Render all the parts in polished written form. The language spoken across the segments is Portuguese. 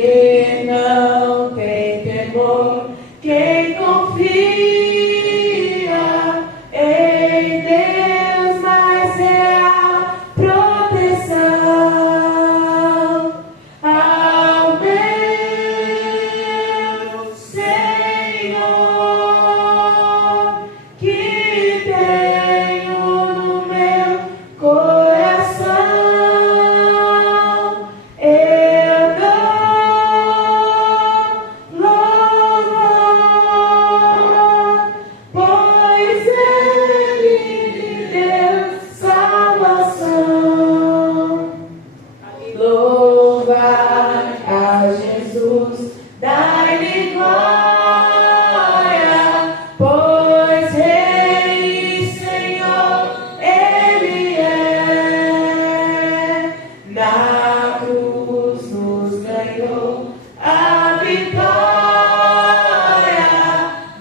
que não tem temor, quem confia em Deus, mais real proteção ao meu Senhor, que tenho no meu coração. Eu dou louvor, pois Ele me deu salvação. Louva a Jesus, dai-lhe glória, pois Rei e Senhor Ele é. Na cruz nos ganhou a vitória,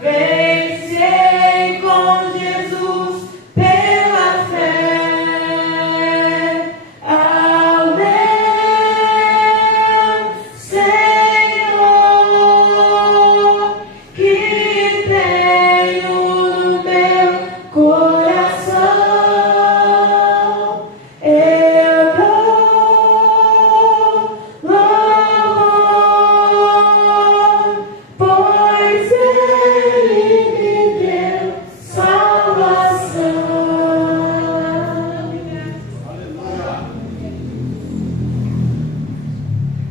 vencei com Jesus pela fé. Ao meu Senhor, que tenho no meu coração, eu dou louvor, pois Ele me deu salvação.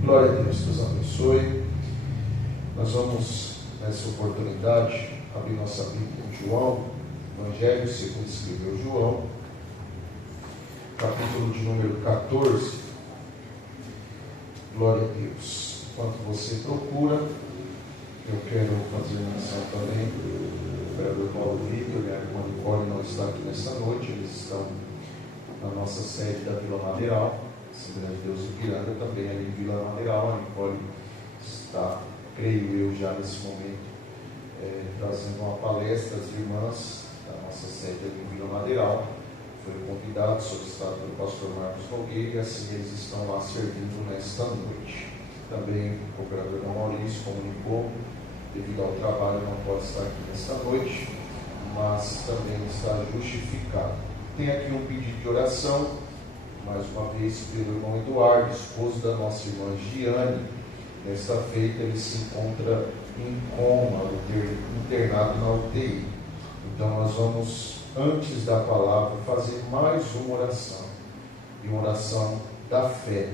Glória a Deus, Deus abençoe. Nós vamos, nessa oportunidade, abrir nossa Bíblia em João, Evangelho segundo escreveu João, capítulo de número 14. Glória a Deus. Enquanto você procura, eu quero fazer menção também. O vereador Paulo Vitor e a irmã Nicole não estão aqui nessa noite, eles estão na nossa sede da Vila Madeiral, Assembleia de Deus Ipiranga, também ali em Vila Madeiral. A Nicole está, creio eu, já nesse momento, trazendo uma palestra às irmãs da nossa sede ali em Vila Madeiral. Foi convidado, solicitado pelo pastor Marcos Nogueira, e assim eles estão lá servindo nesta noite. Também o operador Maurício comunicou, devido ao trabalho não pode estar aqui nesta noite, mas também está justificado. Tem aqui um pedido de oração, mais uma vez pelo irmão Eduardo, esposo da nossa irmã Giane. Nesta feita ele se encontra em coma, internado na UTI. Então nós vamos, antes da palavra, fazer mais uma oração, e uma oração da fé,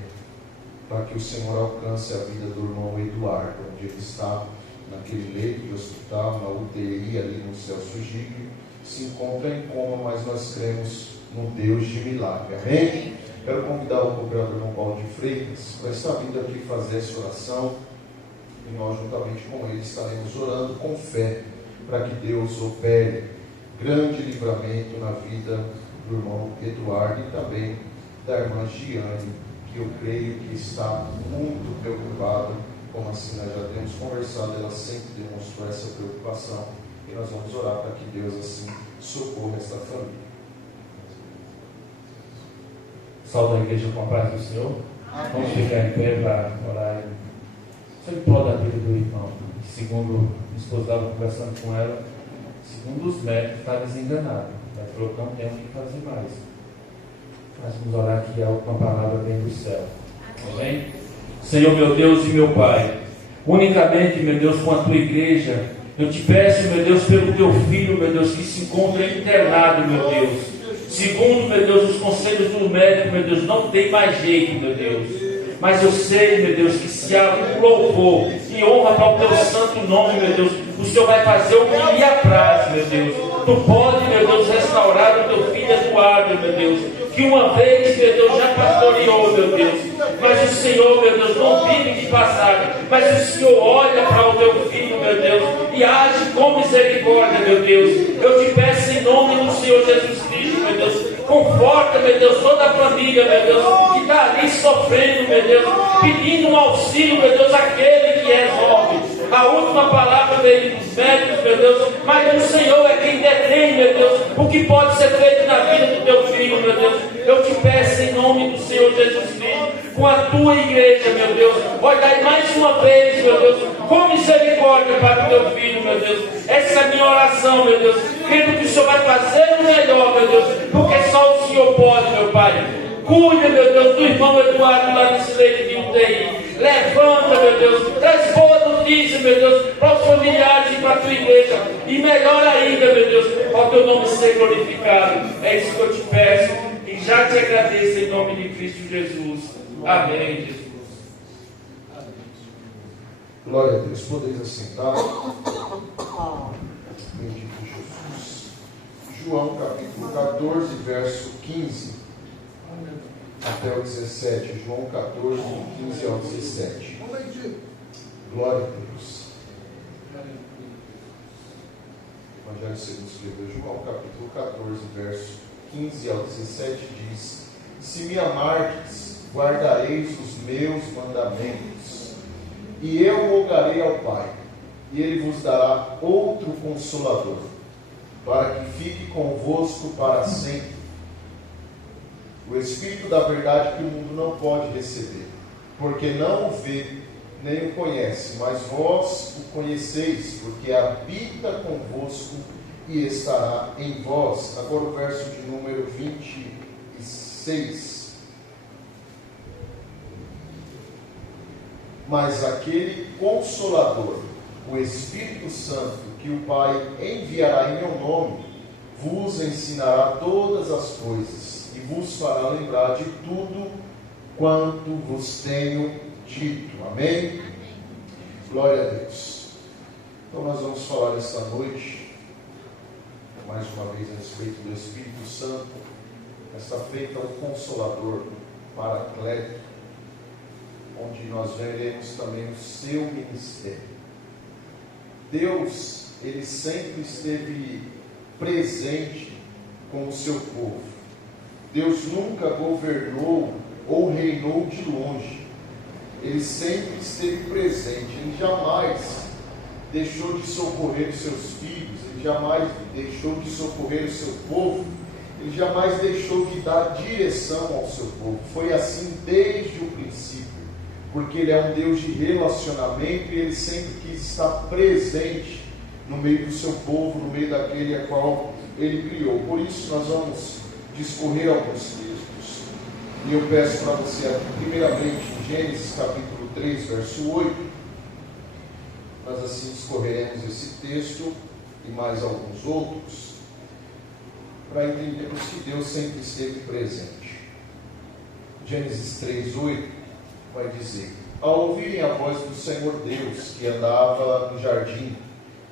para que o Senhor alcance a vida do irmão Eduardo, onde ele está naquele leito de hospital, na UTI, ali no Celso Giglio, se encontra em coma, mas nós cremos no Deus de milagre. Amém? Quero convidar o cooperador irmão Paulo de Freitas para estar vindo aqui fazer essa oração, e nós juntamente com ele estaremos orando com fé, para que Deus opere grande livramento na vida do irmão Eduardo e também da irmã Giane, que eu creio que está muito preocupado, como assim nós já temos conversado, ela sempre demonstrou essa preocupação, e nós vamos orar para que Deus assim socorra esta família. Salve a igreja com a paz do Senhor. Amém. Vamos ficar em pé para orar. Só em prol da vida do irmão. Segundo o esposo estava conversando com ela, segundo os médicos, está desenganado. Ela falou que não tem o que fazer mais. Mas vamos orar que a última palavra vem do céu. Amém? Senhor meu Deus e meu Pai, unicamente, meu Deus, com a tua igreja, eu te peço, meu Deus, pelo teu filho, meu Deus, que se encontra internado, meu Deus. Segundo, meu Deus, os conselhos do médico, meu Deus, não tem mais jeito, meu Deus. Mas eu sei, meu Deus, que se há um louvor e honra para o teu santo nome, meu Deus, o Senhor vai fazer o que lhe apraz, meu Deus. Tu pode, meu Deus, restaurar o teu filho Eduardo, meu Deus, que uma vez, meu Deus, já pastoreou, meu Deus. Mas o Senhor, meu Deus, não vive de passagem, mas o Senhor olha para o teu filho, meu Deus, e age com misericórdia, meu Deus. Eu te peço em nome do Senhor Jesus Cristo, meu Deus, conforta, meu Deus, toda a família, meu Deus, que está ali sofrendo, meu Deus, pedindo um auxílio, meu Deus, aquele que resolve. A última palavra dele dos médicos, meu Deus, mas o Senhor é quem detém, meu Deus, o que pode ser feito na vida do teu filho, meu Deus. Eu te peço em nome do Senhor Jesus Cristo, com a tua igreja, meu Deus. Olha, mais uma vez, meu Deus, com misericórdia para o teu filho, meu Deus. Essa é a minha oração, meu Deus. Crendo que o Senhor vai fazer o melhor, meu Deus, porque só o Senhor pode, meu Pai. Cuida, meu Deus, do irmão Eduardo lá nesse leito de UTI. Levanta, meu Deus. Traz boa notícia, meu Deus, para os familiares e para a tua igreja. E melhor ainda, meu Deus, para o teu nome ser glorificado. É isso que eu te peço. E já te agradeço em nome de Cristo Jesus. Amém, Jesus. Glória a Deus. Podeis assentar. Bendito Jesus. João capítulo 14, verso 15 até o 17. João 14, 15 ao 17. Glória a Deus. Evangelho segundo escreveu João, capítulo 14, verso 15 ao 17 diz: Se me amardes, guardareis os meus mandamentos, e eu rogarei ao Pai, e Ele vos dará outro Consolador, para que fique convosco para sempre. O Espírito da verdade que o mundo não pode receber, porque não o vê, nem o conhece, mas vós o conheceis, porque habita convosco e estará em vós. Agora o verso de número 26. Mas aquele Consolador, o Espírito Santo, que o Pai enviará em meu nome, vos ensinará todas as coisas, e vos fará lembrar de tudo quanto vos tenho dito. Amém? Glória a Deus. Então nós vamos falar esta noite, mais uma vez, a respeito do Espírito Santo, esta feita um Consolador, Paracleto, onde nós veremos também o seu ministério. Deus, Ele sempre esteve presente com o seu povo. Deus nunca governou ou reinou de longe. Ele sempre esteve presente. Ele jamais deixou de socorrer os seus filhos. Ele jamais deixou de socorrer o seu povo. Ele jamais deixou de dar direção ao seu povo. Foi assim desde o princípio. Porque Ele é um Deus de relacionamento e Ele sempre quis estar presente no meio do seu povo, no meio daquele a qual Ele criou. Por isso nós vamos discorrer alguns textos. E eu peço para você, primeiramente, em Gênesis capítulo 3, verso 8, nós assim discorreremos esse texto e mais alguns outros, para entendermos que Deus sempre esteve presente. Gênesis 3, 8 vai dizer: Ao ouvirem a voz do Senhor Deus, que andava no jardim,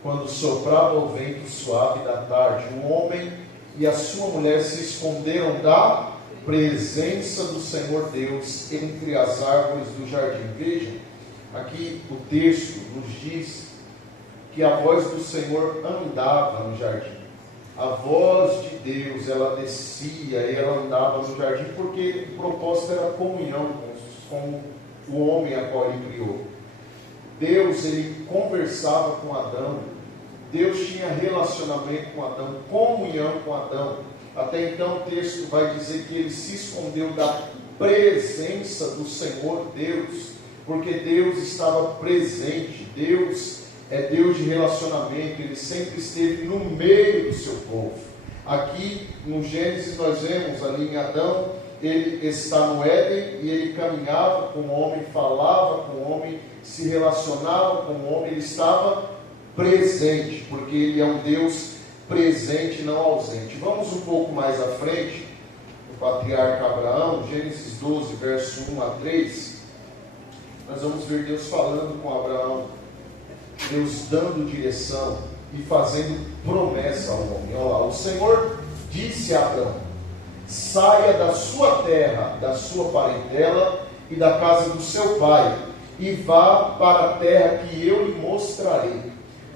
quando soprava o vento suave da tarde, o homem e a sua mulher se esconderam da presença do Senhor Deus entre as árvores do jardim. Vejam, aqui o texto nos diz que a voz do Senhor andava no jardim. A voz de Deus, ela descia e ela andava no jardim, porque o propósito era a comunhão com o homem a qual Ele criou. Deus, Ele conversava com Adão. Deus tinha relacionamento com Adão, comunhão com Adão. Até então o texto vai dizer que ele se escondeu da presença do Senhor Deus, porque Deus estava presente. Deus é Deus de relacionamento, Ele sempre esteve no meio do seu povo. Aqui no Gênesis nós vemos ali em Adão, ele está no Éden e ele caminhava com o homem, falava com o homem, se relacionava com o homem, ele estava presente, porque Ele é um Deus presente, não ausente. Vamos um pouco mais à frente, o patriarca Abraão, Gênesis 12, verso 1 a 3, nós vamos ver Deus falando com Abraão, Deus dando direção e fazendo promessa ao homem. Olha lá, o Senhor disse a Abraão: saia da sua terra, da sua parentela e da casa do seu pai, e vá para a terra que eu lhe mostrarei.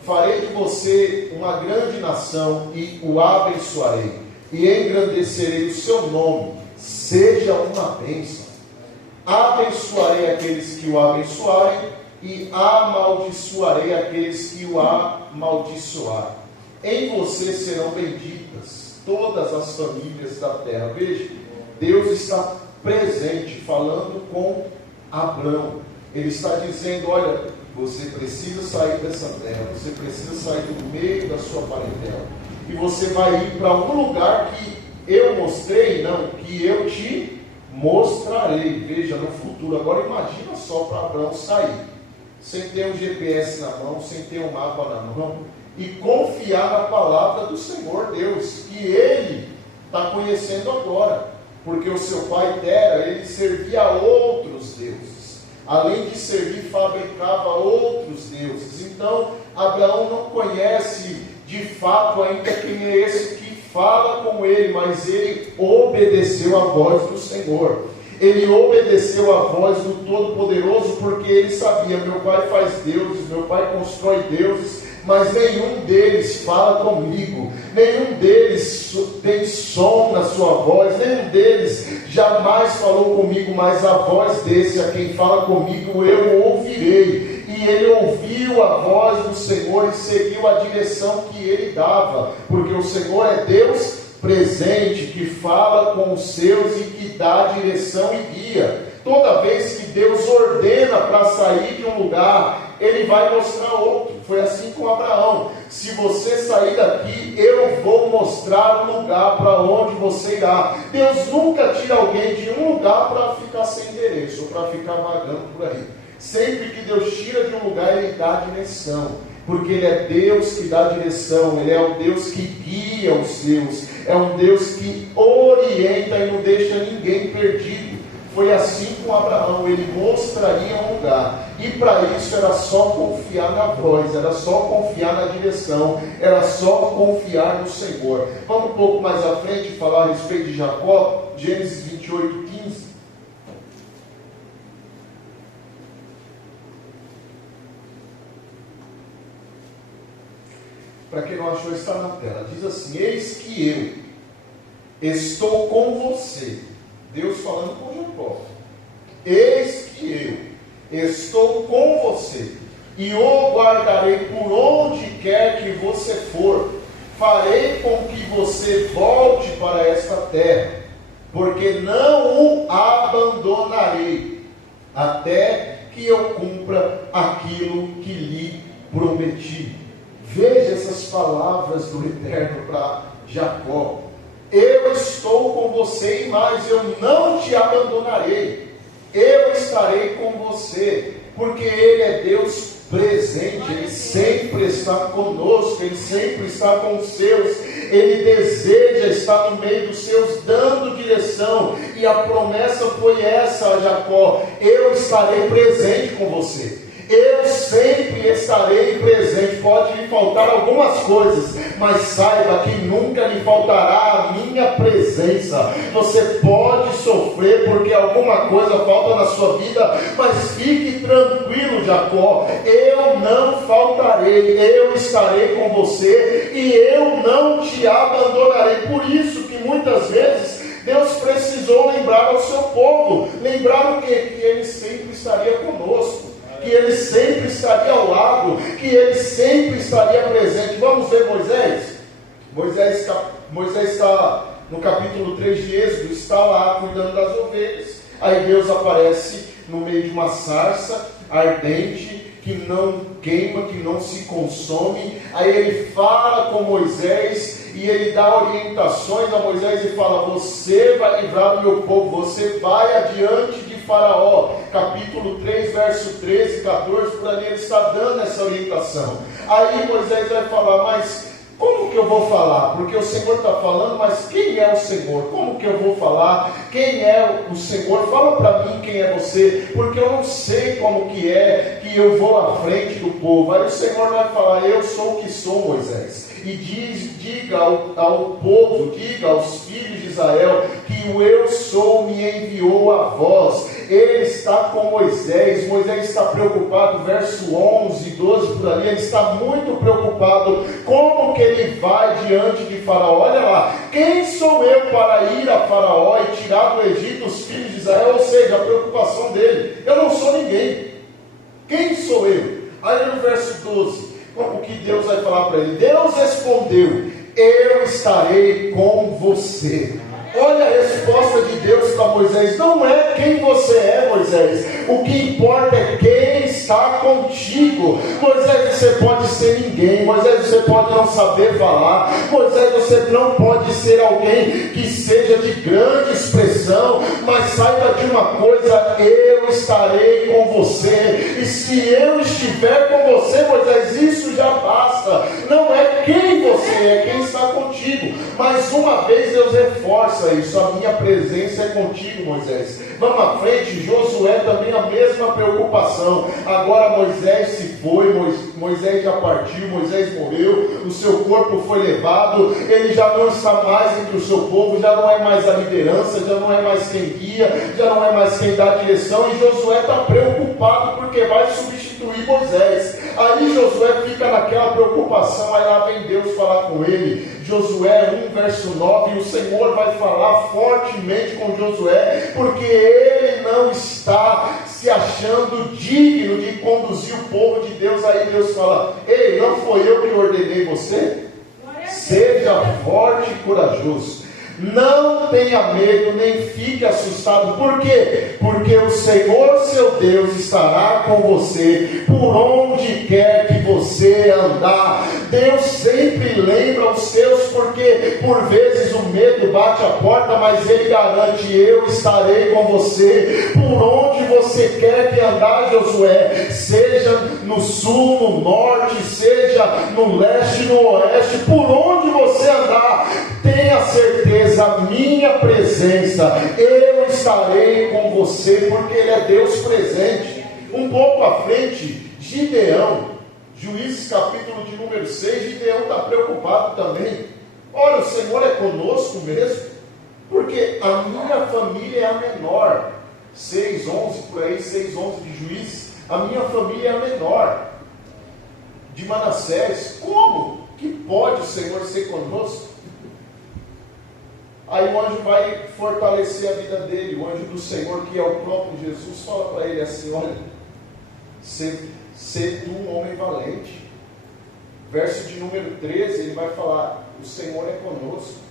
Farei de você uma grande nação e o abençoarei, e engrandecerei o seu nome, seja uma bênção. Abençoarei aqueles que o abençoarem, e amaldiçoarei aqueles que o amaldiçoarem. Em você serão benditas todas as famílias da terra. Veja, Deus está presente, falando com Abrão. Ele está dizendo: olha, você precisa sair dessa terra, você precisa sair do meio da sua parentela, e você vai ir para um lugar que eu mostrei, não, que eu te mostrarei. Veja, no futuro. Agora imagina só para Abraão sair, sem ter um GPS na mão, sem ter um mapa na mão, e confiar na palavra do Senhor Deus, que ele está conhecendo agora, porque o seu pai Tera, ele servia a outros deuses, além de servir, fabricava outros deuses. Então Abraão não conhece de fato ainda quem é esse que fala com ele, mas ele obedeceu a voz do Senhor. Ele obedeceu a voz do Todo-Poderoso, porque ele sabia: meu pai faz deuses, meu pai constrói deuses, mas nenhum deles fala comigo, nenhum deles tem som na sua voz, nenhum deles jamais falou comigo, mas a voz desse, a quem fala comigo, eu ouvirei. E ele ouviu a voz do Senhor e seguiu a direção que ele dava, porque o Senhor é Deus presente, que fala com os seus e que dá direção e guia. Toda vez que Deus ordena para sair de um lugar, ele vai mostrar outro. Foi assim com Abraão: se você sair daqui, eu vou mostrar um lugar para onde você irá. Deus nunca tira alguém de um lugar para ficar sem endereço, ou para ficar vagando por aí. Sempre que Deus tira de um lugar, ele dá direção, porque ele é Deus que dá direção, ele é o Deus que guia os seus, é um Deus que orienta e não deixa ninguém perdido. Foi assim com Abraão: ele mostraria um lugar, e para isso era só confiar na voz, era só confiar na direção, era só confiar no Senhor. Vamos um pouco mais à frente falar a respeito de Jacó, Gênesis 28, 15. Para quem não achou, está na tela. Diz assim: eis que eu estou com você. Deus falando com Jacó: eis que eu estou com você, e o guardarei por onde quer que você for. Farei com que você volte para esta terra, porque não o abandonarei, até que eu cumpra aquilo que lhe prometi. Veja essas palavras do Eterno para Jacó: eu estou com você, e mais, eu não te abandonarei, eu estarei com você, porque Ele é Deus presente, Ele sempre está conosco, Ele sempre está com os seus, Ele deseja estar no meio dos seus, dando direção, e a promessa foi essa a Jacó: eu estarei presente com você. Eu sempre estarei presente. Pode lhe faltar algumas coisas, mas saiba que nunca lhe faltará a minha presença. Você pode sofrer porque alguma coisa falta na sua vida, mas fique tranquilo, Jacó: eu não faltarei, eu estarei com você e eu não te abandonarei. Por isso que muitas vezes Deus precisou lembrar ao seu povo, lembrar o quê? Que Ele sempre estaria conosco, que Ele sempre estaria ao lado, que Ele sempre estaria presente. Vamos ver Moisés? Moisés está no capítulo 3 de Êxodo, está lá cuidando das ovelhas. Aí Deus aparece no meio de uma sarça ardente, que não queima, que não se consome. Aí Ele fala com Moisés e Ele dá orientações a Moisés e fala: você vai livrar o meu povo, você vai adiante de Faraó. Capítulo 3, verso 13 e 14, por ali Ele está dando essa orientação. Aí Moisés vai falar: mas como que eu vou falar? Porque o Senhor está falando, mas quem é o Senhor? Como que eu vou falar? Quem é o Senhor? Fala para mim quem é você, porque eu não sei como que é que eu vou à frente do povo. Aí o Senhor vai falar: eu sou o que sou, Moisés. E diga ao povo, diga aos filhos de Israel, que o eu sou me enviou a vós. Ele está com Moisés. Moisés está preocupado, verso 11, 12, por ali, ele está muito preocupado, como que ele vai diante de Faraó. Olha lá: quem sou eu para ir a Faraó e tirar do Egito os filhos de Israel? Ou seja, a preocupação dele: eu não sou ninguém, quem sou eu? Aí no verso 12, o que Deus vai falar para ele? Deus respondeu: eu estarei com você. Olha a resposta de Deus para Moisés: não é quem você é, Moisés, o que importa é quem está contigo. Moisés, você pode ser ninguém. Moisés, você pode não saber falar. Moisés, você não pode ser alguém que seja de grande expressão, mas saiba de uma coisa: eu estarei com você, e se eu estiver com você, Moisés, isso já basta. Não é quem você é, quem está contigo. Mais uma vez Deus reforça isso: a minha presença é contigo, Moisés. Vamos à frente. Josué também a mesma preocupação. Agora Moisés se foi, Moisés já partiu, Moisés morreu, o seu corpo foi levado, ele já não está mais entre o seu povo, já não é mais a liderança, já não é mais quem guia, já não é mais quem dá a direção, e Josué está preocupado porque vai substituir Moisés. Aí Josué fica naquela preocupação. Aí lá vem Deus falar com ele. Josué 1 verso 9, e o Senhor vai falar fortemente com Josué, porque ele não está se achando digno de conduzir o povo de Deus. Aí Deus fala: ei, não foi eu que ordenei você? Seja forte e corajoso, não tenha medo, nem fique assustado. Por quê? Porque o Senhor seu Deus estará com você por onde quer que você andar. Deus sempre lembra os seus, porque por vezes o medo bate a porta, mas Ele garante: eu estarei com você por onde você quer que andar, Josué, seja no sul, no norte, seja no leste, no oeste, por onde você andar, tenha certeza, a minha presença, eu estarei com você, porque Ele é Deus presente. Um pouco à frente, Gideão, Juízes capítulo de número 6, Gideão está preocupado também. Olha, o Senhor é conosco mesmo, porque a minha família é a menor. 6:11, por aí, 6:11 de Juízes, a minha família é a menor de Manassés. Como que pode o Senhor ser conosco? Aí o anjo vai fortalecer a vida dele. O anjo do Senhor, que é o próprio Jesus, fala para ele assim: olha, ser tu um homem valente. Verso de número 13, ele vai falar: o Senhor é conosco.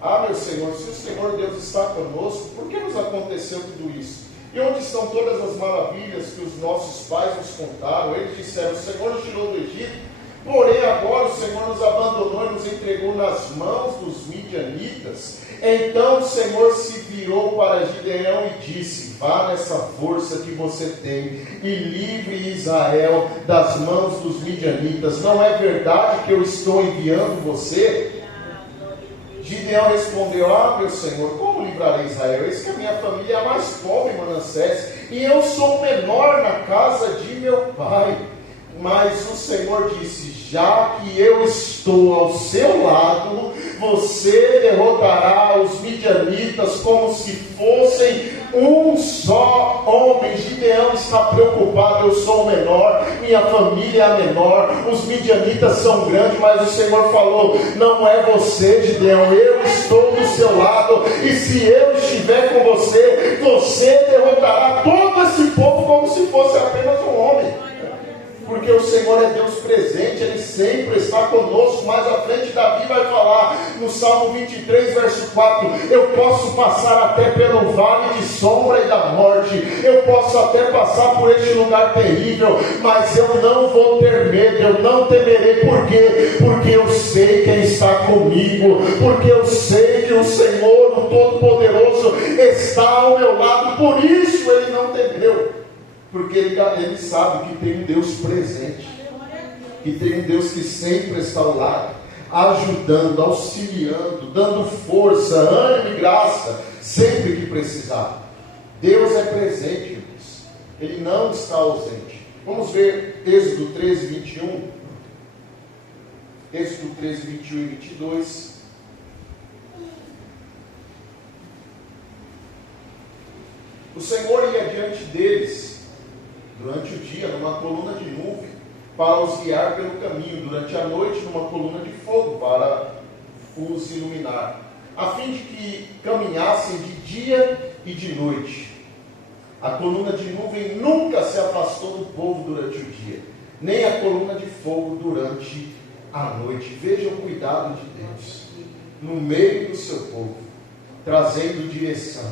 Ah, meu Senhor, se o Senhor Deus está conosco, por que nos aconteceu tudo isso? E onde estão todas as maravilhas que os nossos pais nos contaram? Eles disseram: o Senhor nos tirou do Egito, porém agora o Senhor nos abandonou e nos entregou nas mãos dos midianitas. Então o Senhor se virou para Gideão e disse: vá nessa força que você tem e livre Israel das mãos dos midianitas. Não é verdade que eu estou enviando você? Gideão respondeu: ah, meu Senhor, como livrarei Israel? Eis que a minha família é a mais pobre em Manassés, e eu sou o menor na casa de meu pai. Mas o Senhor disse: já que eu estou ao seu lado, você derrotará os midianitas como se fossem um só homem. Gideão está preocupado: eu sou o menor, minha família é a menor, os midianitas são grandes, mas o Senhor falou: não é você, Gideão, eu estou do seu lado, e se eu estiver com você, você derrotará todo esse povo como se fosse apenas um homem. Porque o Senhor é Deus presente, Ele sempre está conosco. Mais à frente Davi vai falar no Salmo 23, verso 4: eu posso passar até pelo vale de sombra e da morte, eu posso até passar por este lugar terrível, mas eu não vou ter medo, eu não temerei. Por quê? Porque eu sei quem está comigo, porque eu sei que o Senhor, o Todo-Poderoso, está ao meu lado. Por isso ele não temeu, porque ele sabe que tem um Deus presente, que tem um Deus que sempre está ao lado, ajudando, auxiliando, dando força, ânimo e graça, sempre que precisar. Deus é presente, irmãos. Ele não está ausente. Vamos ver Êxodo 13, 21. Êxodo 13, 21 e 22. O Senhor ia diante deles durante o dia numa coluna de nuvem para os guiar pelo caminho, durante a noite numa coluna de fogo para os iluminar, a fim de que caminhassem de dia e de noite. A coluna de nuvem nunca se afastou do povo durante o dia, nem a coluna de fogo durante a noite. Veja o cuidado de Deus no meio do seu povo. trazendo direção,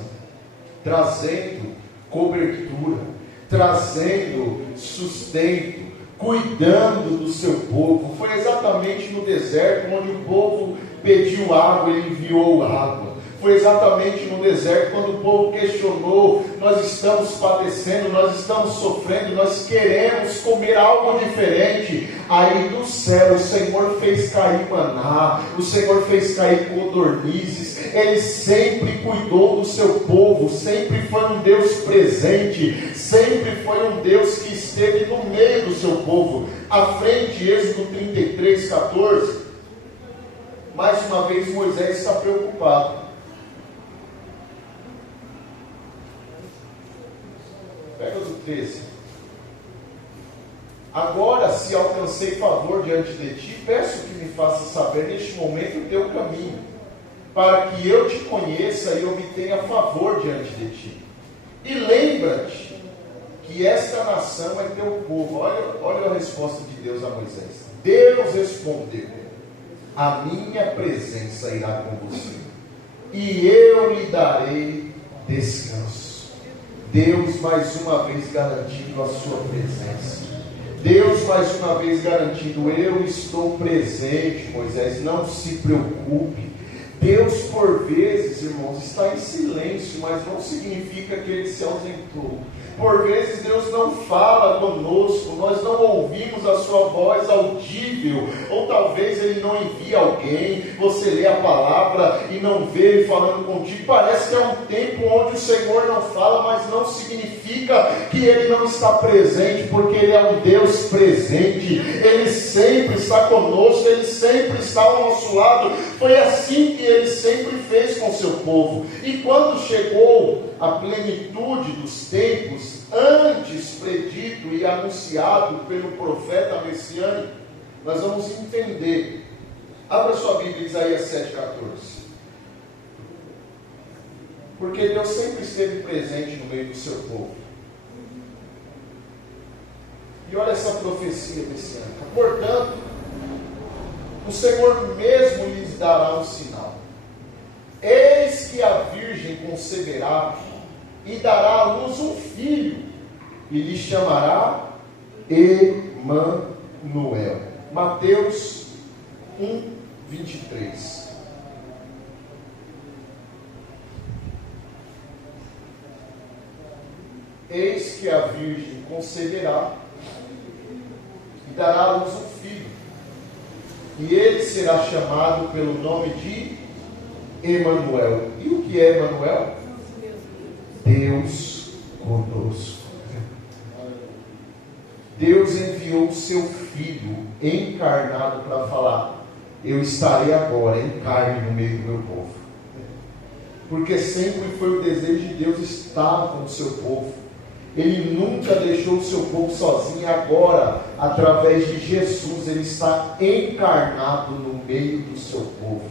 trazendo cobertura, trazendo sustento, cuidando do seu povo. Foi exatamente no deserto onde o povo pediu água, ele enviou água. Foi exatamente no deserto quando o povo questionou: nós estamos padecendo, nós estamos sofrendo, nós queremos comer algo diferente. Aí do céu o Senhor fez cair maná, o Senhor fez cair codornizes. Ele sempre cuidou do seu povo, sempre foi um Deus presente, sempre foi um Deus que esteve no meio do seu povo. À frente, Êxodo 33, 14, mais uma vez Moisés está preocupado. Pega do 13. Agora, se alcancei favor diante de ti, peço que me faça saber neste momento o teu caminho, para que eu te conheça e obtenha favor diante de ti. E lembra-te que esta nação é teu povo. Olha a resposta de Deus a Moisés. Deus respondeu: a minha presença irá com você, e eu lhe darei descanso. Deus mais uma vez garantindo a sua presença. Deus mais uma vez garantindo: eu estou presente, Moisés, não se preocupe. Deus por vezes, irmãos, está em silêncio, mas não significa que ele se ausentou. Por vezes Deus não fala conosco, nós não ouvimos a sua voz audível, ou talvez ele não envia alguém, você lê a palavra e não vê ele falando contigo. Parece que é um tempo onde o Senhor não fala, mas não significa que ele não está presente, porque ele é um Deus presente, ele sempre está conosco, ele sempre está ao nosso lado. Foi assim que ele sempre fez com o seu povo. E quando chegou a plenitude dos tempos, antes predito e anunciado pelo profeta messiânico, nós vamos entender. Abra sua Bíblia, Isaías 7,14. Porque Deus sempre esteve presente no meio do seu povo. E olha essa profecia messiânica. Portanto, o Senhor mesmo lhes dará um sinal. Eis que a virgem conceberá e dará à luz um filho, e lhe chamará Emanuel. Mateus 1:23. Eis que a virgem conceberá e dará à luz um filho, e ele será chamado pelo nome de Emanuel. E o que é Emanuel? Deus conosco. Deus enviou o seu Filho encarnado para falar: eu estarei agora em carne no meio do meu povo. Porque sempre foi o desejo de Deus estar com o seu povo. Ele nunca deixou o seu povo sozinho. Agora, através de Jesus, ele está encarnado no meio do seu povo.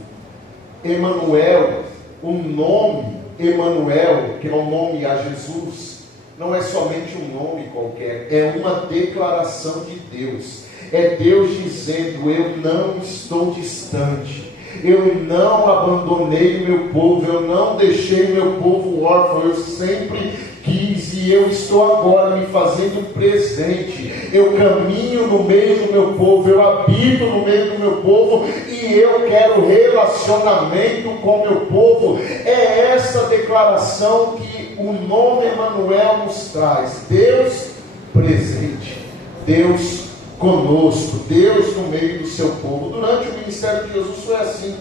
Emanuel, o nome Emanuel, que é o nome a Jesus, não é somente um nome qualquer, é uma declaração de Deus. É Deus dizendo: eu não estou distante, eu não abandonei o meu povo, eu não deixei o meu povo órfão, eu sempre quis e eu estou agora me fazendo presente. Eu caminho no meio do meu povo, eu habito no meio do meu povo e eu quero relacionamento com o meu povo. É essa declaração que o nome Emanuel nos traz. Deus presente, Deus conosco, Deus no meio do seu povo. Durante o ministério de Jesus foi assim.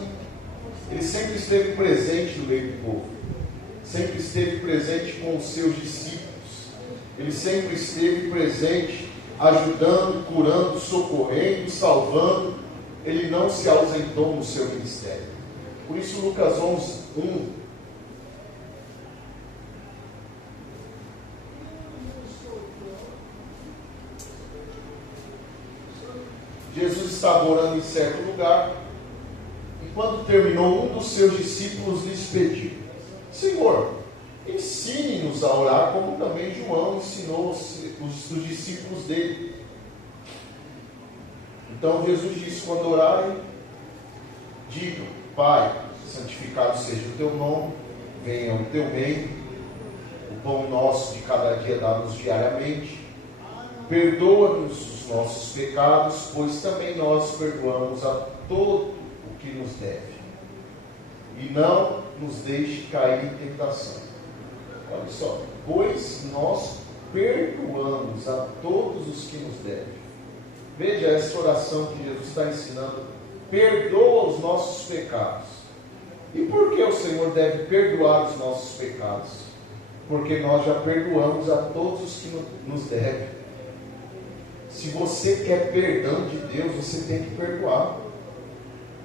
Ele sempre esteve presente no meio do povo, sempre esteve presente com os seus discípulos, ele sempre esteve presente, ajudando, curando, socorrendo, salvando. Ele não se ausentou no seu ministério. Por isso Lucas 11:1 Jesus estava orando em certo lugar, e quando terminou, um dos seus discípulos lhes pediu: Senhor, ensine-nos a orar, como também João ensinou os discípulos dele. Então Jesus disse: quando orarem, digam: Pai, santificado seja o teu nome, venha o teu reino, o pão nosso de cada dia dá-nos diariamente, perdoa-nos os nossos pecados, pois também nós perdoamos a todo o que nos deve, e não nos deixe cair em tentação. Olha só, pois nós perdoamos a todos os que nos devem. Veja essa oração que Jesus está ensinando. Perdoa os nossos pecados. E por que o Senhor deve perdoar os nossos pecados? Porque nós já perdoamos a todos os que nos devem. Se você quer perdão de Deus, você tem que perdoar.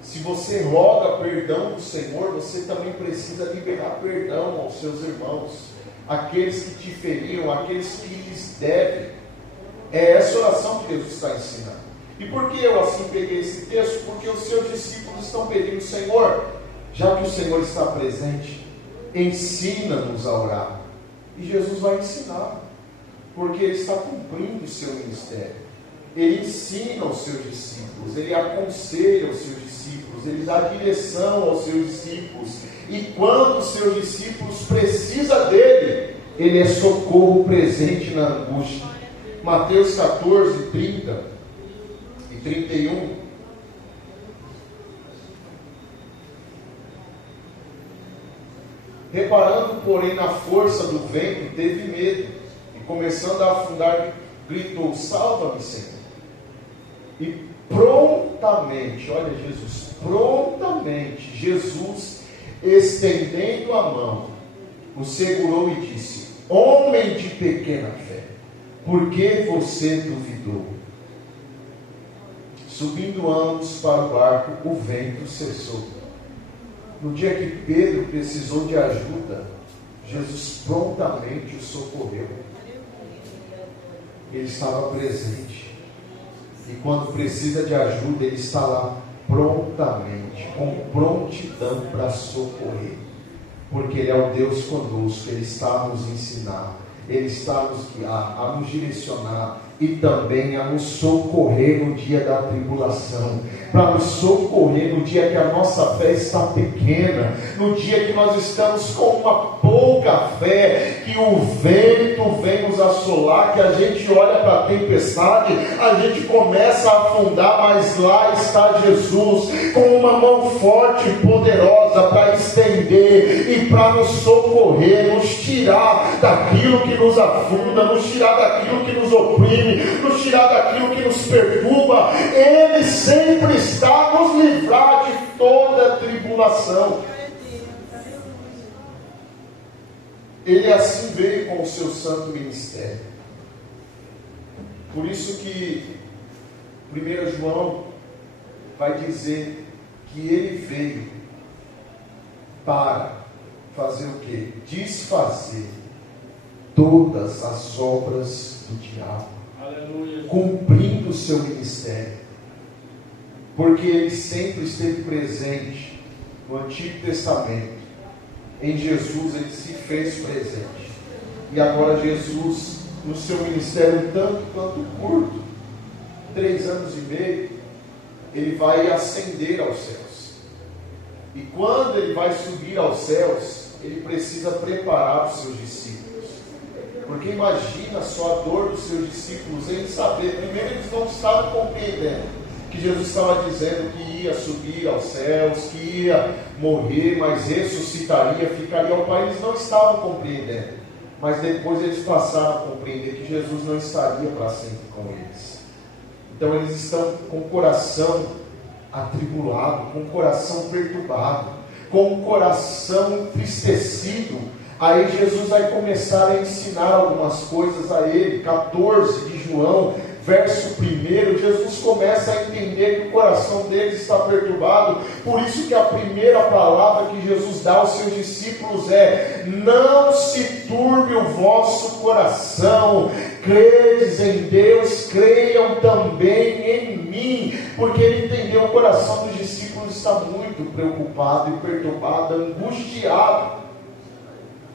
Se você roga perdão do Senhor, você também precisa liberar perdão aos seus irmãos, aqueles que te feriram, aqueles que lhes devem. É essa oração que Jesus está ensinando. E por que eu assim peguei esse texto? Porque os seus discípulos estão pedindo: Senhor, já que o Senhor está presente, ensina-nos a orar. E Jesus vai ensinar, porque Ele está cumprindo o seu ministério. Ele ensina aos seus discípulos, Ele aconselha os seus discípulos, Ele dá direção aos seus discípulos. E quando os seus discípulos precisam dele, Ele é socorro presente na angústia. Mateus 14, 30 e 31. Reparando, porém, na força do vento, teve medo, e começando a afundar, gritou: salva-me, Senhor. E prontamente, olha Jesus, prontamente, Jesus, estendendo a mão, o segurou e disse: homem de pequena fé, por que você duvidou? Subindo ambos para o barco, o vento cessou. No dia que Pedro precisou de ajuda, Jesus prontamente o socorreu. Ele estava presente. E quando precisa de ajuda, Ele está lá prontamente, com prontidão para socorrer. Porque Ele é o Deus conosco, Ele está a nos ensinar, Ele está a nos guiar, a nos direcionar e também a nos socorrer no dia da tribulação, para nos socorrer no dia que a nossa fé está pequena, no dia que nós estamos com uma pouca fé, que o vento vem nos assolar, que a gente olha para a tempestade, a gente começa a afundar, mas lá está Jesus, com uma mão forte e poderosa para estender e para nos socorrer, nos tirar daquilo que nos afunda, nos tirar daquilo que nos oprime, nos tirar daquilo que nos perturba. Ele sempre está a nos livrar de toda tribulação. Ele assim veio com o seu santo ministério. Por isso que 1 João vai dizer que ele veio para fazer o quê? Desfazer todas as obras do diabo. Aleluia. Cumprindo o seu ministério. Porque ele sempre esteve presente no Antigo Testamento. Em Jesus ele se fez presente. E agora Jesus, no seu ministério tanto quanto curto, 3 anos e meio, ele vai ascender aos céus. E quando ele vai subir aos céus, ele precisa preparar os seus discípulos. Porque imagina só a dor dos seus discípulos em saber. Primeiro, eles não estavam compreendendo que Jesus estava dizendo que ia subir aos céus, que ia morrer, mas ressuscitaria, ficaria ao Pai. Eles não estavam compreendendo. Mas depois eles passaram a compreender que Jesus não estaria para sempre com eles. Então eles estão com o coração atribulado, com o coração perturbado, com o coração entristecido. Aí Jesus vai começar a ensinar algumas coisas a ele. 14 de João, verso 1, Jesus começa a entender que o coração deles está perturbado. Por isso que a primeira palavra que Jesus dá aos seus discípulos é: não se turbe o vosso coração, credes em Deus, creiam também em mim. Porque ele entendeu, o coração dos discípulos está muito preocupado e perturbado, angustiado.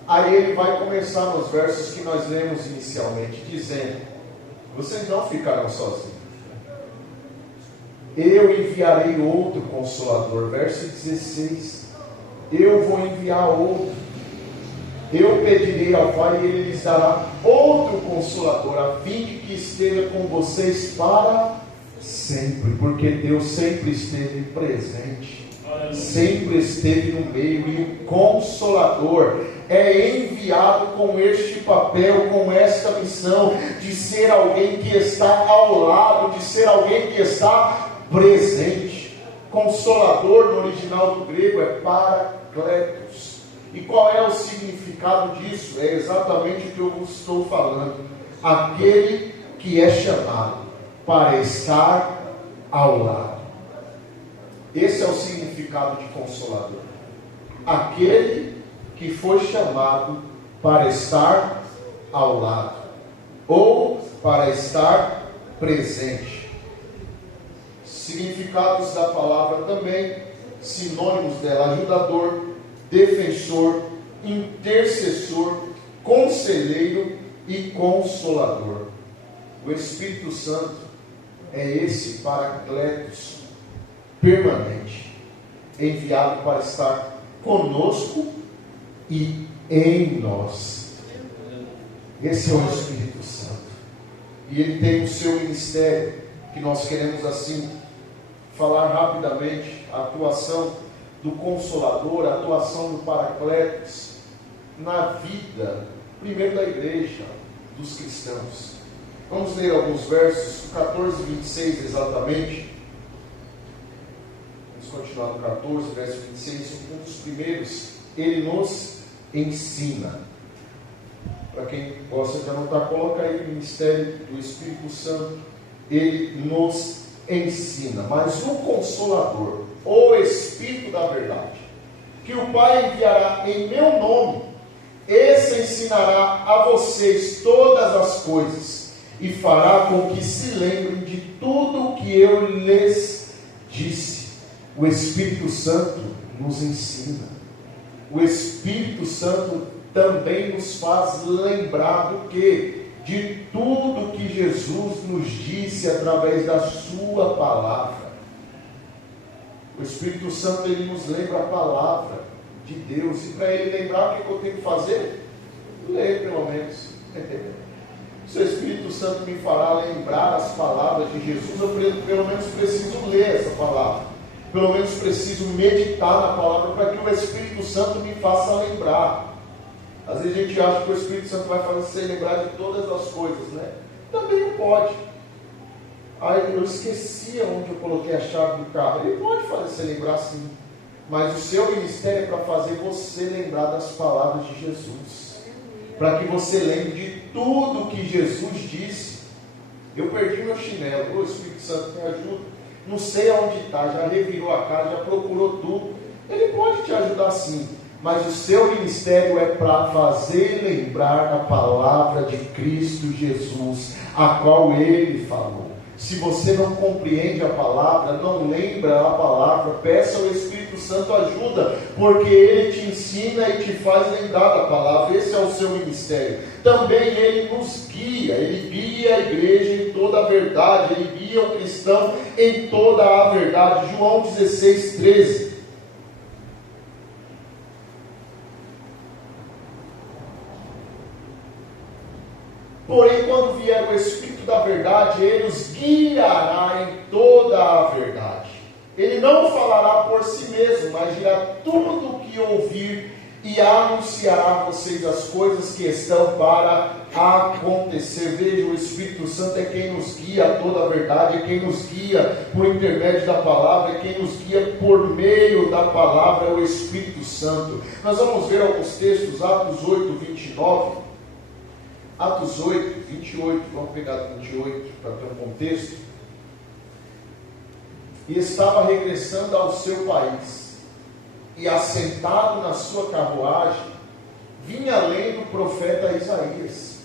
Aí ele vai começar nos versos que nós lemos inicialmente, dizendo: vocês não ficarão sozinhos, eu enviarei outro Consolador. Verso 16: eu vou enviar outro, eu pedirei ao Pai e Ele lhes dará outro Consolador, a fim de que esteja com vocês para sempre, porque Deus sempre esteve presente, sempre esteve no meio, e o Consolador é enviado com este papel, com esta missão, de ser alguém que está ao lado, de ser alguém que está presente. Consolador no original do grego é Paracletos. E qual é o significado disso? É exatamente o que eu estou falando. Aquele que é chamado para estar ao lado. Esse é o significado de Consolador. Aquele que foi chamado para estar ao lado, ou para estar presente. Significados da palavra também, sinônimos dela: ajudador, defensor, intercessor, conselheiro e consolador. O Espírito Santo é esse Paracletos permanente, enviado para estar conosco e em nós. Esse é o Espírito Santo, e ele tem o seu ministério, que nós queremos assim falar rapidamente: a atuação do Consolador, a atuação do Paracletos na vida, primeiro da igreja, dos cristãos. Vamos ler alguns versos, 14 e 26 exatamente. Vamos continuar no 14, verso 26, um dos primeiros. Ele nos ensina. Para quem gosta de anotar, coloca aí o ministério do Espírito Santo. Ele nos ensina. Mas o Consolador, o Espírito da verdade, que o Pai enviará em meu nome, esse ensinará a vocês todas as coisas, e fará com que se lembrem de tudo o que eu lhes disse. O Espírito Santo nos ensina. O Espírito Santo também nos faz lembrar do que? De tudo que Jesus nos disse através da sua palavra. O Espírito Santo, ele nos lembra a palavra de Deus, e para ele lembrar, o que eu tenho que fazer? Ler, pelo menos. Se o Espírito Santo me fará lembrar as palavras de Jesus, eu pelo menos preciso ler essa palavra, pelo menos preciso meditar na palavra, para que o Espírito Santo me faça lembrar. Às vezes a gente acha que o Espírito Santo vai fazer você lembrar de todas as coisas, né? Também não pode. Aí eu esqueci onde eu coloquei a chave do carro. Ele pode fazer você lembrar, sim, mas o seu ministério é para fazer você lembrar das palavras de Jesus, para que você lembre de tudo que Jesus disse. Eu perdi meu chinelo, o Espírito Santo me ajuda, não sei aonde está, já revirou a cara, já procurou tudo. Ele pode te ajudar, sim, mas o seu ministério é para fazer lembrar a palavra de Cristo Jesus, a qual Ele falou. Se você não compreende a palavra, não lembra a palavra, peça ao Espírito Santo ajuda, porque Ele te ensina e te faz lembrar da palavra. Esse é o seu ministério. Também Ele nos guia, Ele guia a igreja em toda a verdade, Ele guia o cristão em toda a verdade. João 16, 13. Porém, quando vier o Espírito da verdade, Ele os guiará em toda a verdade. Ele não falará por si mesmo, mas dirá tudo o que ouvir e anunciará a vocês as coisas que estão para acontecer. Veja, o Espírito Santo é quem nos guia a toda a verdade, é quem nos guia por intermédio da palavra, é quem nos guia por meio da palavra, é o Espírito Santo. Nós vamos ver alguns textos, Atos 8, 29. Atos 8, 28, vamos pegar 28 para ter um contexto. E estava regressando ao seu país, e assentado na sua carruagem, vinha lendo o profeta Isaías.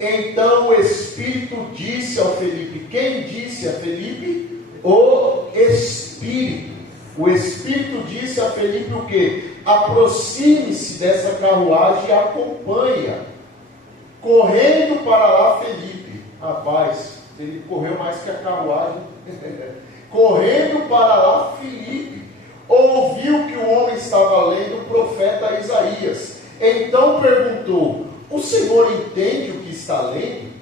Então o Espírito disse ao Felipe, quem disse a Felipe? O Espírito. O Espírito disse a Felipe o quê? Aproxime-se dessa carruagem e acompanha. Correndo para lá, Felipe, rapaz, ele correu mais que a carruagem, correndo para lá, Felipe, ouviu que o homem estava lendo o profeta Isaías. Então perguntou: o Senhor entende o que está lendo?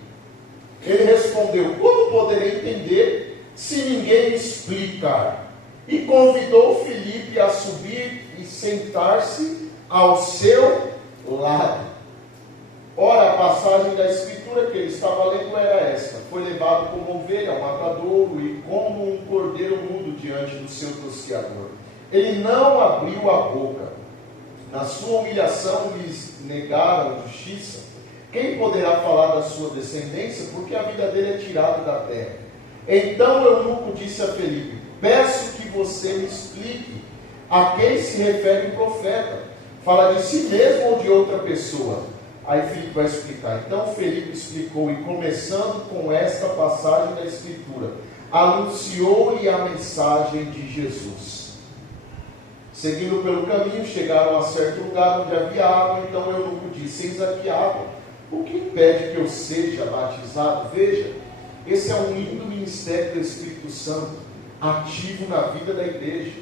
Ele respondeu: como poderei entender se ninguém me explicar? E convidou Filipe a subir e sentar-se ao seu lado. Ora, a passagem da Escritura que ele estava lendo era esta: foi levado como ovelha ao matadouro e como um cordeiro mudo diante do seu tosqueador. Ele não abriu a boca. Na sua humilhação lhes negaram justiça. Quem poderá falar da sua descendência? Porque a vida dele é tirada da terra. Então Eunuco disse a Felipe: peço que você me explique a quem se refere o profeta. Fala de si mesmo ou de outra pessoa? Aí Felipe vai explicar. Então Felipe explicou, e começando com esta passagem da Escritura, anunciou-lhe a mensagem de Jesus. Seguindo pelo caminho, chegaram a certo lugar onde havia água. Então o eunuco disse: eis aqui água, o que impede que eu seja batizado? Veja, esse é um lindo ministério do Espírito Santo, ativo na vida da igreja.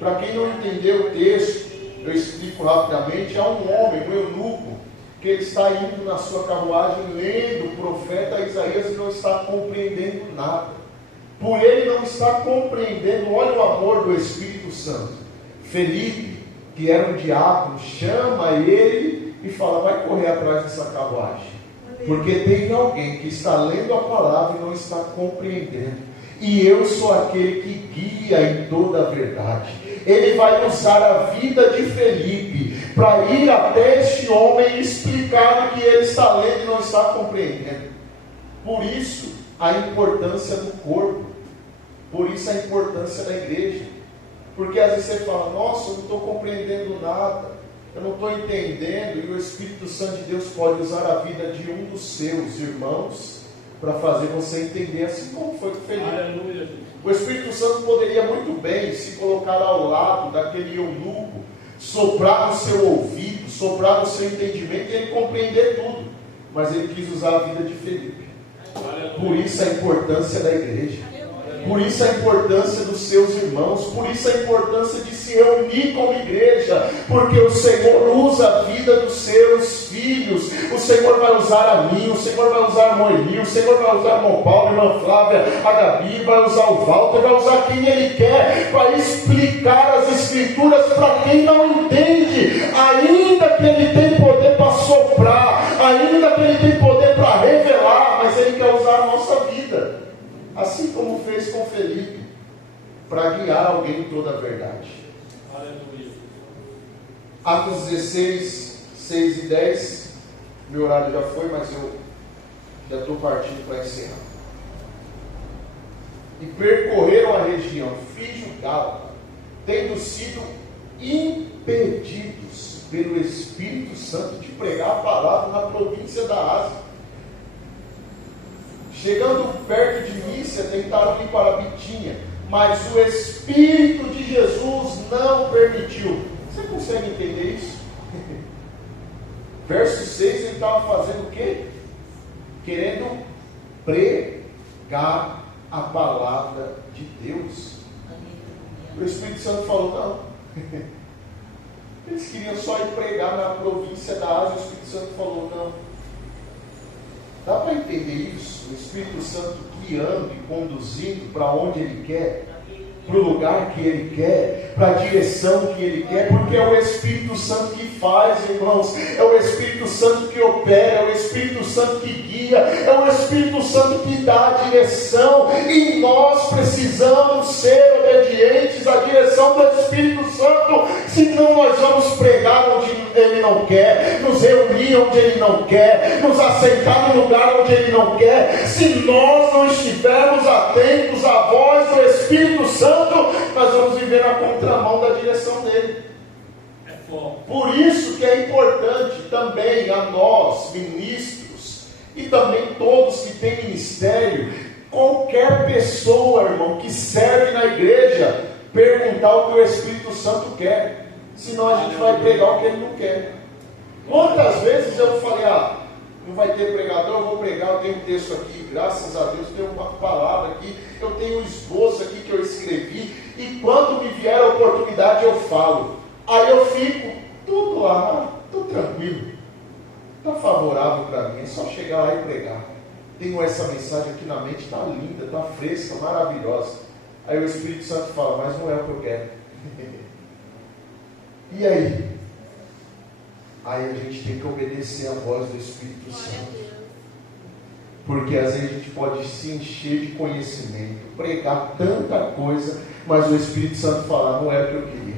Para quem não entendeu o texto, eu explico rapidamente. Há um homem, um eunuco, que ele está indo na sua carruagem lendo o profeta Isaías e não está compreendendo nada. Por ele não estar compreendendo, olha o amor do Espírito Santo. Felipe, que era um diácono, chama ele e fala: vai correr atrás dessa carruagem, porque tem alguém que está lendo a palavra e não está compreendendo, e eu sou aquele que guia em toda a verdade. Ele vai usar a vida de Felipe para ir até este homem e explicar o que ele está lendo e não está compreendendo. Por isso a importância do corpo, por isso a importância da igreja. Porque às vezes você fala: nossa, eu não estou compreendendo nada, eu não estou entendendo, e o Espírito Santo de Deus pode usar a vida de um dos seus irmãos para fazer você entender, assim como foi com Felipe. Aleluia. O Espírito Santo poderia muito bem se colocar ao lado daquele eunuco, soprar no seu ouvido, soprar no seu entendimento e ele compreender tudo, mas ele quis usar a vida de Felipe. Por isso a importância da igreja, por isso a importância dos seus irmãos, por isso a importância de se reunir como igreja, porque o Senhor usa a vida dos seus filhos. O Senhor vai usar a mim, o Senhor vai usar a Moeli, o Senhor vai usar a irmão Paulo, a irmã Flávia, a Gabi, vai usar o Walter, vai usar quem Ele quer, para explicar as Escrituras para quem não entende, ainda que Ele tem poder para soprar, ainda que Ele tem poder para revelar, mas Ele quer usar a nossa vida. Assim como fez com Felipe, para guiar alguém em toda a verdade. Aleluia. Atos 16, 6 e 10. Meu horário já foi, mas eu já estou partindo para encerrar. E percorreram a região Frígio-Gálata, tendo sido impedidos pelo Espírito Santo de pregar a palavra na província da Ásia. Chegando perto de Mísia, tentaram ir para Bitínia, mas o Espírito de Jesus não permitiu. Você consegue entender isso? Verso 6, ele estava fazendo o quê? Querendo pregar a palavra de Deus. O Espírito Santo falou: não. Eles queriam só ir pregar na província da Ásia. O Espírito Santo falou: não. Dá para entender isso? O Espírito Santo guiando e conduzindo para onde Ele quer, para o lugar que Ele quer, para a direção que Ele quer, porque é o Espírito Santo que faz, irmãos, é o Espírito Santo que opera, é o Espírito Santo que guia, é o Espírito Santo que dá a direção, e nós precisamos ser obedientes à direção do Espírito Santo, senão nós vamos pregar onde Ele não quer, nos reunir onde Ele não quer, nos assentar no lugar onde Ele não quer. Se nós não estivermos atentos à voz do Espírito Santo, nós vamos viver na contramão da direção dele. Por isso que é importante também a nós, ministros, e também todos que têm ministério, qualquer pessoa, irmão, que serve na igreja, perguntar o que o Espírito Santo quer, senão a gente vai pregar o que ele não quer. Quantas vezes eu falei: não vai ter pregador, eu vou pregar, eu tenho um texto aqui, graças a Deus, tenho uma palavra aqui, eu tenho um esboço aqui que eu escrevi, e quando me vier a oportunidade eu falo. Aí eu fico tudo tudo tranquilo, está favorável para mim, é só chegar lá e pregar. Tenho essa mensagem aqui na mente, está linda, está fresca, maravilhosa. Aí o Espírito Santo fala, mas não é o que eu quero. E aí? Aí a gente tem que obedecer a voz do Espírito Santo. Porque às vezes a gente pode se encher de conhecimento, pregar tanta coisa, mas o Espírito Santo falar, não é o que eu queria.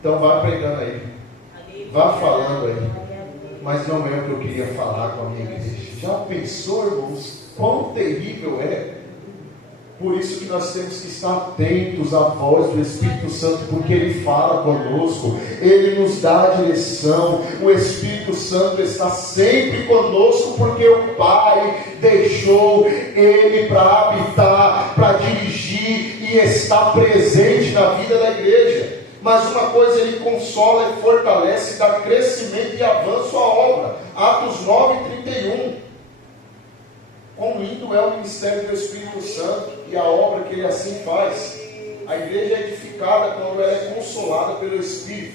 Então vá pregando aí, vá falando aí, mas não é o que eu queria falar com a minha igreja. Já pensou, irmãos, quão terrível é? Por isso que nós temos que estar atentos à voz do Espírito Santo, porque Ele fala conosco, Ele nos dá a direção. O Espírito Santo está sempre conosco, porque o Pai deixou Ele para habitar, para dirigir e estar presente na vida da igreja. Mas uma coisa Ele consola e fortalece, dá crescimento e avanço à obra. Atos 9:31. Quão lindo é o ministério do Espírito Santo e a obra que Ele assim faz. A igreja é edificada quando ela é consolada pelo Espírito.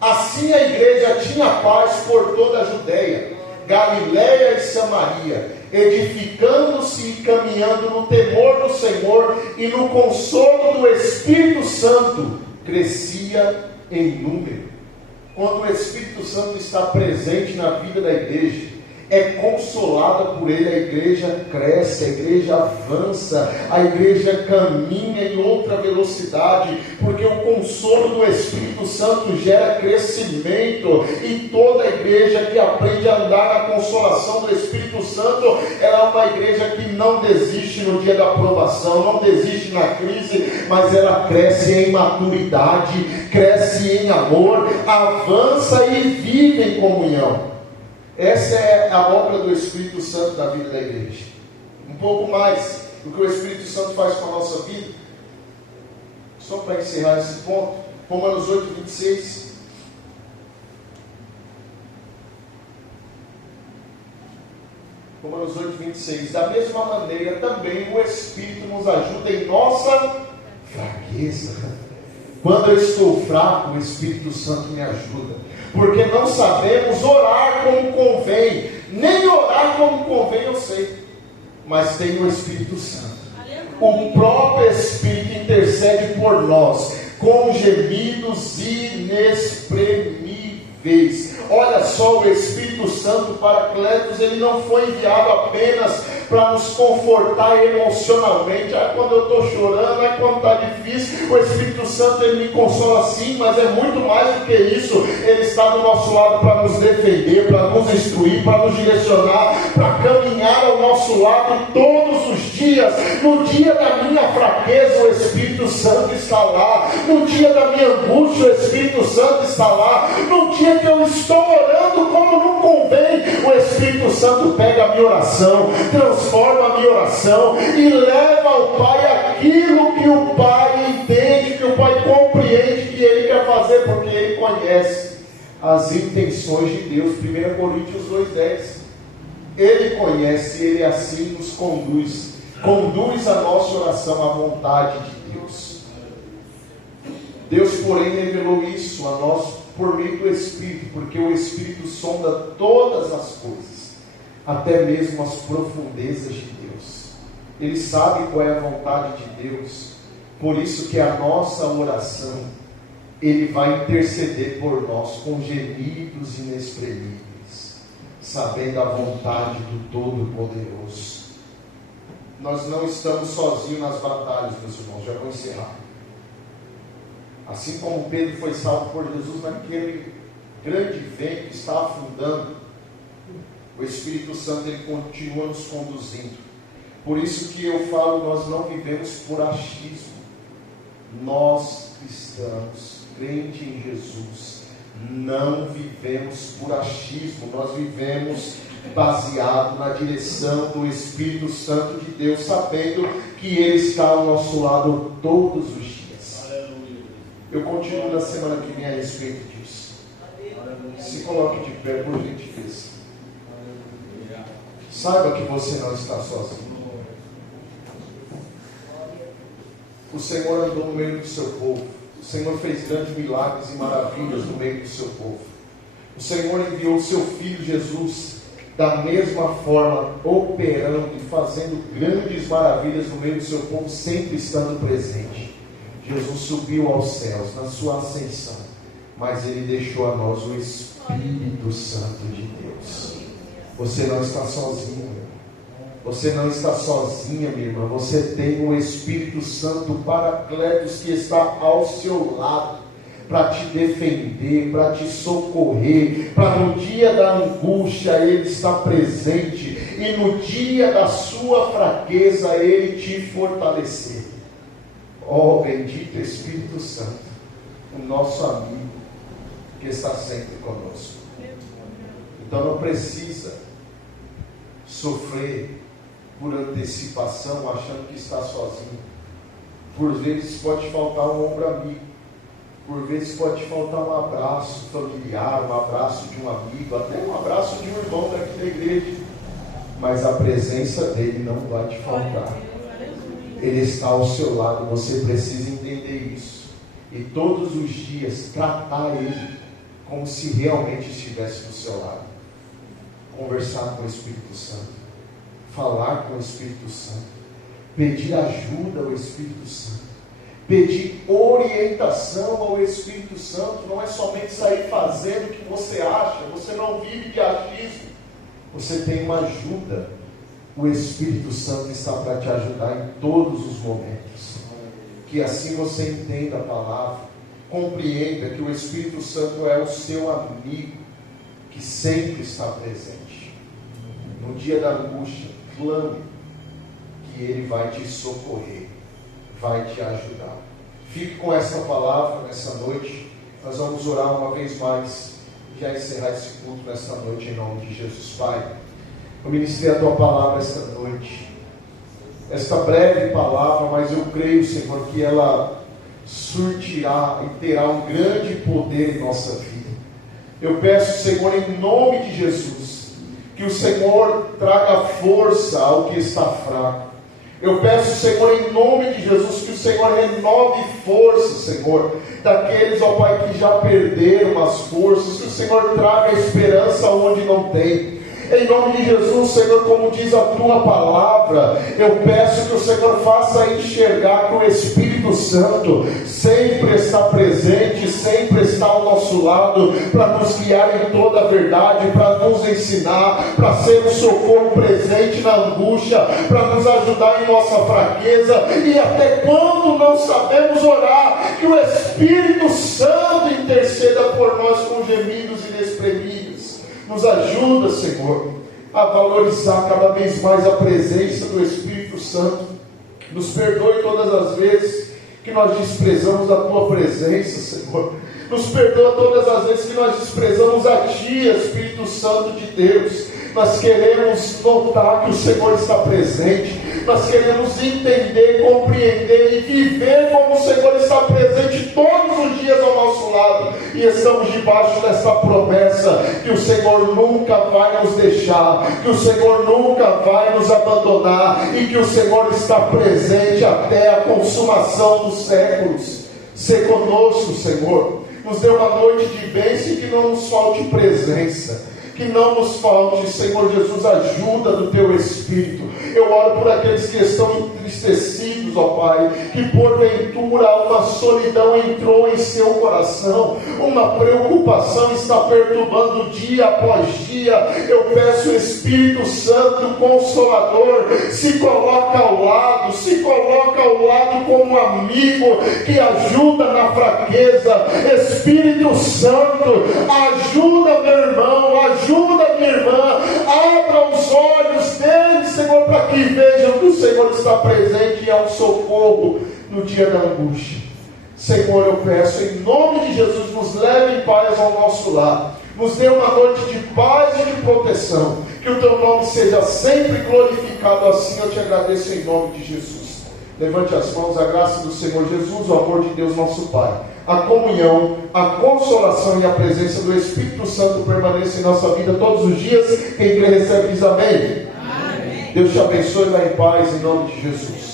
Assim a igreja tinha paz por toda a Judéia, Galiléia e Samaria, edificando-se e caminhando no temor do Senhor e no consolo do Espírito Santo, crescia em número. Quando o Espírito Santo está presente na vida da igreja, é consolada por Ele, a igreja cresce, a igreja avança, a igreja caminha em outra velocidade, porque o consolo do Espírito Santo gera crescimento, e toda a igreja que aprende a andar na consolação do Espírito Santo, ela é uma igreja que não desiste no dia da provação, não desiste na crise, mas ela cresce em maturidade, cresce em amor, avança e vive em comunhão. Essa é a obra do Espírito Santo na vida da igreja. Um pouco mais do que o Espírito Santo faz com a nossa vida. Só para encerrar esse ponto, Romanos 8:26. Romanos 8:26. Da mesma maneira também o Espírito nos ajuda em nossa fraqueza. Quando eu estou fraco, o Espírito Santo me ajuda. Porque não sabemos orar como convém, nem orar como convém eu sei, mas tem o Espírito Santo. O próprio Espírito intercede por nós, com gemidos inexprimíveis. Olha só, o Espírito Santo, Paracletos, ele não foi enviado apenas para nos confortar emocionalmente. Quando eu estou chorando, quando está difícil, o Espírito Santo ele me consola sim, mas é muito mais do que isso. Ele está do nosso lado para nos defender, para nos instruir, para nos direcionar, para caminhar ao nosso lado todos os dias. No dia da minha fraqueza, o Espírito Santo está lá. No dia da minha angústia, o Espírito Santo está lá. No dia que eu estou orando como não convém, o Espírito Santo pega a minha oração, transforma a minha oração e leva ao Pai aquilo que o Pai entende, que o Pai compreende, que Ele quer fazer, porque Ele conhece as intenções de Deus. 1 Coríntios 2:10. Ele conhece, Ele assim nos conduz a nossa oração à vontade de Deus. Deus, porém, revelou isso a nós por meio do Espírito, porque o Espírito sonda todas as coisas, até mesmo as profundezas de Deus. Ele sabe qual é a vontade de Deus. Por isso que a nossa oração, Ele vai interceder por nós com gemidos inexprimíveis, sabendo a vontade do Todo-Poderoso. Nós não estamos sozinhos nas batalhas, meus irmãos. Já vou encerrar. Assim como Pedro foi salvo por Jesus naquele grande vento que está afundando, o Espírito Santo ele continua nos conduzindo. Por isso que eu falo, nós não vivemos por achismo. Nós cristãos, crente em Jesus, não vivemos por achismo. Nós vivemos baseado na direção do Espírito Santo de Deus, sabendo que Ele está ao nosso lado todos os dias. Eu continuo na semana que vem a respeito disso. Se coloque de pé, por gentileza. Saiba que você não está sozinho. O Senhor andou no meio do seu povo. O Senhor fez grandes milagres e maravilhas no meio do seu povo. O Senhor enviou o seu Filho Jesus da mesma forma, operando e fazendo grandes maravilhas no meio do seu povo, sempre estando presente. Jesus subiu aos céus na sua ascensão, mas Ele deixou a nós o Espírito Santo de Deus. Você não está sozinho. Você não está sozinha, minha irmã. Você tem o Espírito Santo Paracletos que está ao seu lado, para te defender, para te socorrer, para no dia da angústia Ele estar presente, e no dia da sua fraqueza Ele te fortalecer. Ó bendito Espírito Santo, o nosso amigo, que está sempre conosco. Então não precisa sofrer por antecipação, achando que está sozinho. Por vezes pode faltar um ombro amigo, por vezes pode faltar um abraço familiar, um abraço de um amigo, até um abraço de um irmão daqui da igreja, mas a presença dele não vai te faltar. Ele está ao seu lado, você precisa entender isso, e todos os dias tratar Ele como se realmente estivesse do seu lado. Conversar com o Espírito Santo, falar com o Espírito Santo, pedir ajuda ao Espírito Santo, pedir orientação ao Espírito Santo. Não é somente sair fazendo o que você acha, você não vive de achismo, você tem uma ajuda. O Espírito Santo está para te ajudar em todos os momentos. Que assim você entenda a palavra, compreenda que o Espírito Santo é o seu amigo, que sempre está presente. No dia da angústia, clame, que Ele vai te socorrer, vai te ajudar. Fique com essa palavra nessa noite. Nós vamos orar uma vez mais, já encerrar esse culto nessa noite, em nome de Jesus. Pai, eu ministrei a Tua palavra esta noite, esta breve palavra, mas eu creio, Senhor, que ela surtirá e terá um grande poder em nossa vida. Eu peço, Senhor, em nome de Jesus, que o Senhor traga força ao que está fraco. Eu peço, Senhor, em nome de Jesus, que o Senhor renove força, Senhor, daqueles, ó Pai, que já perderam as forças, que o Senhor traga esperança onde não tem. Em nome de Jesus, Senhor, como diz a Tua palavra, eu peço que o Senhor faça enxergar que o Espírito Santo sempre está presente, sempre está ao nosso lado, para nos guiar em toda a verdade, para nos ensinar, para ser um socorro presente na angústia, para nos ajudar em nossa fraqueza, e até quando não sabemos orar, que o Espírito Santo interceda por nós com gemidos inexprimíveis. Nos ajuda, Senhor, a valorizar cada vez mais a presença do Espírito Santo. Nos perdoe todas as vezes que nós desprezamos a Tua presença, Senhor. Nos perdoa todas as vezes que nós desprezamos a Ti, Espírito Santo de Deus. Nós queremos notar que o Senhor está presente. Nós queremos entender, compreender e viver como o Senhor está presente todos os dias ao nosso lado. E estamos debaixo dessa promessa que o Senhor nunca vai nos deixar, que o Senhor nunca vai nos abandonar, e que o Senhor está presente até a consumação dos séculos. Se conosco, Senhor. Nos dê uma noite de bênção e que não nos falte presença. Que não nos falte, Senhor Jesus, ajuda do Teu Espírito. Eu oro por aqueles que estão entristecidos, ó Pai, que porventura uma solidão entrou em seu coração, uma preocupação está perturbando dia após dia. Eu peço, Espírito Santo Consolador, se coloca ao lado como amigo que ajuda na fraqueza. Espírito Santo, ajuda meu irmão, ajuda minha irmã, abra os olhos deles, Senhor, para que vejam que o Senhor está presente e é um socorro no dia da angústia. Senhor, eu peço em nome de Jesus, nos leve em paz ao nosso lar, nos dê uma noite de paz e de proteção, que o Teu nome seja sempre glorificado. Assim eu te agradeço em nome de Jesus. Levante as mãos. A graça do Senhor Jesus, o amor de Deus nosso Pai, a comunhão, a consolação e a presença do Espírito Santo permaneça em nossa vida todos os dias. Quem crê recebe diz amém. Amém. Deus te abençoe, vá em paz em nome de Jesus.